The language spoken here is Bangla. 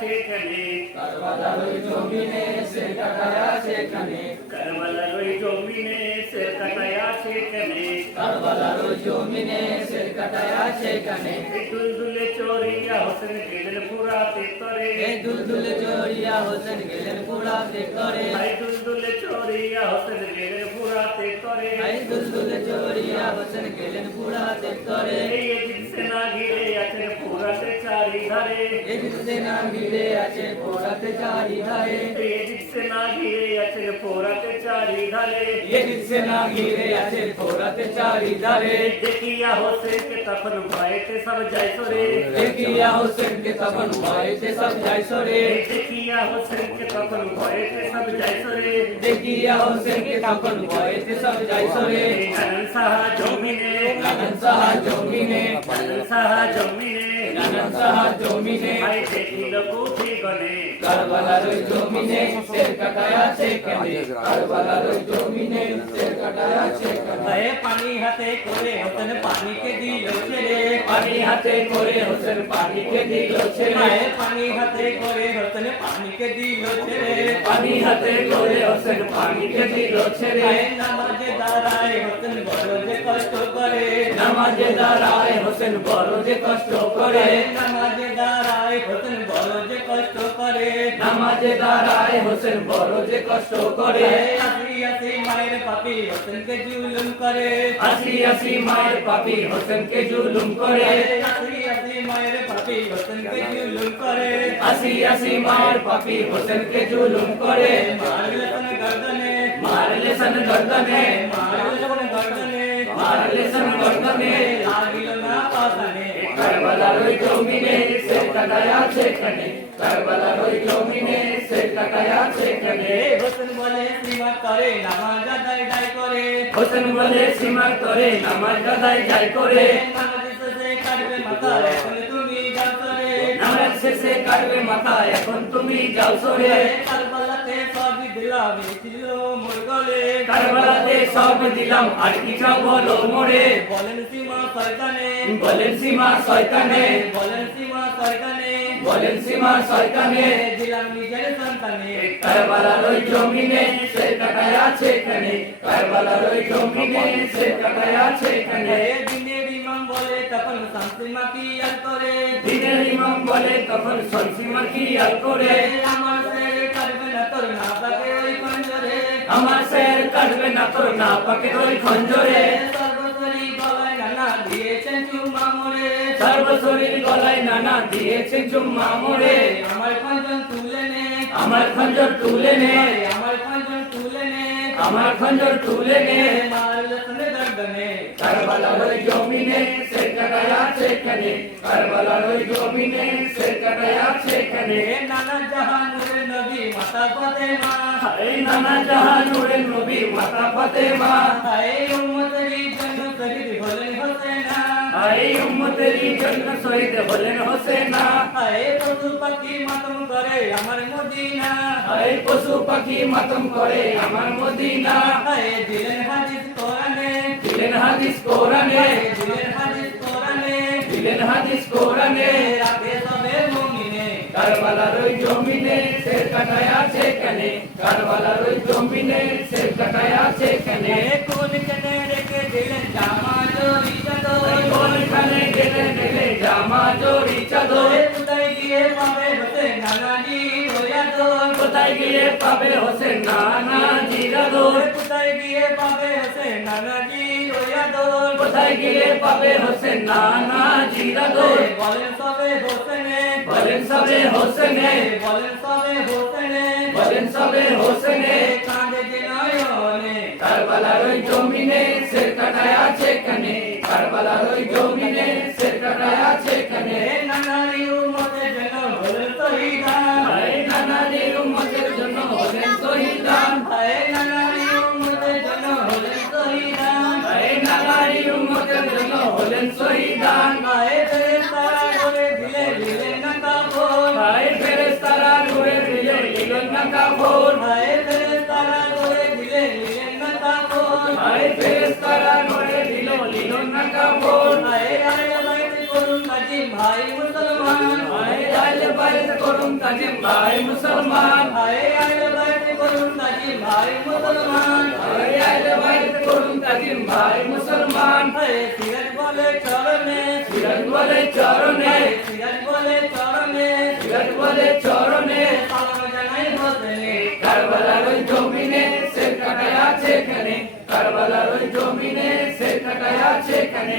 সেখানে, কারবালার ওই জমিনে সের কাটায়া সেখানে, কারবালার ওই জমিনে সের কাটায়া সেখানে, কারবালার ওই জমিনে সের কাটায়া সেখানে, এই দুলদুলে চড়িয়া হোসেন গেলেন পুরাতে তরে, এই দুলদুলে চড়িয়া হোসেন গেলেন পুরাতে তরে, এই দুলদুলে চড়িয়া হোসেন গেলেন পুরাতে তরে, এই দুলদুলে চড়িয়া হোসেন গেলেন পুরাতে তরে, এই এদিক সেনা ঘিরে আছেন পুরাতে চারিধারে, এদিক সেনা ঘিরে আছে পোড়াতে চারিধারে, এদিক সেনা ঘিরে আছেন পুরাতে চারিধারে, এদিক সেনা ঘিরে আছে পোড়াতে চারিধারে, দেখিয়া হোসেনকে তখন ভয়েতে সব যায় সরে, দেখিয়া হোসেনকে তখন ভয়েতে সব যায় সরে, দেখিয়া হোসেনকে তখন ভয়েতে সব যায় সরে, দেখিয়া হোসেনকে তখন ভয়েতে সব যায় সরে, নানান সাহা জমিনে, নানান সাহা জমিনে, নানান সাহা জমিনে, নানান সাহা জমিনে, ভাই দেখিল কুঠি গনে, কারবালার ওই জমিনে সের কাটায়া সেখানে, কারবালার ওই জমিনে সের কাটায়া সেখানে, ভয়ে পানি হাতে করে হোসেন পানিকে দিল ছেড়ে, পানি হাতে করে হোসেন পানিকে দিল ছেড়ে, ভয়ে পানি হাতে করে হোসেন পানিকে দিল ছেড়ে, পানি হাতে করে হোসেন পানিকে দিল ছেড়ে, ভয়ে নামাজে দাঁড়ায় হোসেন বড় যে কষ্ট করে, নামাজে দাঁড়ায় হোসেন বড় যে কষ্ট করে, নামাজে দাঁড়ায় হোসেন বড় যে কষ্ট করে, নামাজে দাঁড়ায় হোসেন বড় যে কষ্ট করে, আসি আসি মায়ের পাপি হোসেনকে জুলুম করে, আসি আসি মায়ের পাপি হোসেনকে জুলুম করে, আসি আসি মায়ের পাপি হোসেনকে জুলুম করে, আসি আসি মায়ের পাপি হোসেনকে জুলুম করে, মারলে সন গর্দনে, মারলে সন গর্দনে, মারলে সন গর্দনে, মারলে সন গর্দনে, লাগিল না পাতানে, কারবালার ওই জমিনে সের কাটায়া সেখানে, কারবালার ওই জমিনে সের কাটায়া সেখানে, হোসেন বলে সীমা করে নামাজ আদায় দায় করে, হোসেন বলে সীমার তরে নামাজ আদায় যায় করে, নামাজ শেষে কাটবে মাথা এখন তুমি যাও করে, নামাজ শেষে কাটবে মাথা এখন তুমি যাও সরে, কারবালাতে সবই দিলাম এই ছিল মোর গলে, কারবালাতে সব দিলাম আর কি চাও বলো মোরে, বলেন সীমা শয়তানে, বলেন সীমা শয়তানে, বলেন সীমা শয়তানে, বলেন সীমা শয়তানে, দিলাম নিজের সন্তানে, কারবালার ওই জমিনে সের কাটায়া সেখানে, কারবালার ওই জমিনে সের কাটায়া সেখানে, দিনের ইমাম বলে তখন শান্তিমা কি আর করে, দিনের ইমাম বলে তখন সনসীমা কি আর করে, আমার ছেলে কাটবে না তোর না পাকে ওই খঞ্জরে, আমার শের কাটবে না তোর না পাকে ওই খঞ্জরে, সর্বতরি গলায় নানা দিয়েছেন চুম্মা মোরে, সর্বশরীর গলায় নানা দিয়েছে চুম্মা মোরে, আমার খঞ্জন তুলে নে, আমার খঞ্জর তুলে নে, আমার খঞ্জন তুলে নে, আমার খঞ্জর তুলে নে, মারলে শুনে দর্দনে, কারবালার ওই জমিনে সের কাটায়া সেখানে, কারবালার ওই জমিনে সের কাটায়া সেখানে, নানা জাহানুরের নবী মাতা ফাতেমা, এই নানা জাহানুরের নবী মাতা ফাতেমা, এই উম্মতেরই জন্য শহীদ হলেন হোসেনা, এই উম্মতেরই জন্য শহীদ হলেন হোসেনা, এই পশু পাখি মাতম করে আমার মদিনা, এই পশু পাখি মাতম করে আমার মদিনা, এই দিলেন হাদিস কোরআনে, দিলেন হাদিস কোরআনে, দিলেন হাদিস কোরআনে, দিলেন হাদিস কোরআনে, রাতে সবে মুমিনে, কারবালার ওই জমিনে সের কাটায়া সেখানে, কারবালার ওই জমিনে সের কাটায়া সেখানে, কোন কেনে রেখে দিলেন জামা জড়ি চাদর, কোনখানে গেলে গেলে জামা জড়ি চাদর, কোথায় গিয়ে পাবে হোসেন নানাজি রয়াদর, কোথায় গিয়ে পাবে হোসেন নানা জিরাদর, কোথায় গিয়ে পাবে হোসেন নানাজি রয়াদর, কোথায় গিয়ে পাবে হোসেন নানা জিরাদর, বলেন সবে হোসেনে, বলেন সবে হোসেনে, বলেন সবে হোসেনে, বলেন সবে হোসেনে, কাঁদে যে নয়নে, কারবালার ওই জমিনে সের কাটায়া সেখানে, কারবালার ওই জমিনে সের কাটায়া সেখানে, নানারি উম্মতের জন্য হলেন শহীদান, এই নানারির উম্মতের জন্য হলেন শহীদান, হায় নানারি উম্মতের জন্য হলেন শহীদান, এই নানারির উম্মতের জন্য হলেন শহীদান, হায় ফেরেশতারা করে দিলে দিলেন না কাফন, এই ফেরেশতারা ঘুরে দিলে দিলেন না কাফন, হায় ফেরেশতারা করে দিলে দিলেন না কাফন, এই ফেরেশতারা ঘুরে দিল দিল না কাফন, হায় আলে বাইতে করুন নাজিম ভাই মুসলমান, এই আহলে বাইত করুন তাজিম ভাই মুসলমান আহলে বাইত করুন তাজিম ভাই মুসলমান আহলে বাইত করুন তাজিম ভাই মুসলমান সিরাজ বলে চরণে সিরাজ বলে চরণে সিরাজ বলে চরণে সিরাজ বলে চরণে সালাম জানাই বদনে কারবালার ওই জমিনে শের কাটায় আছে এখানে কারবালার ওই জমিনে শের কাটায় আছে এখানে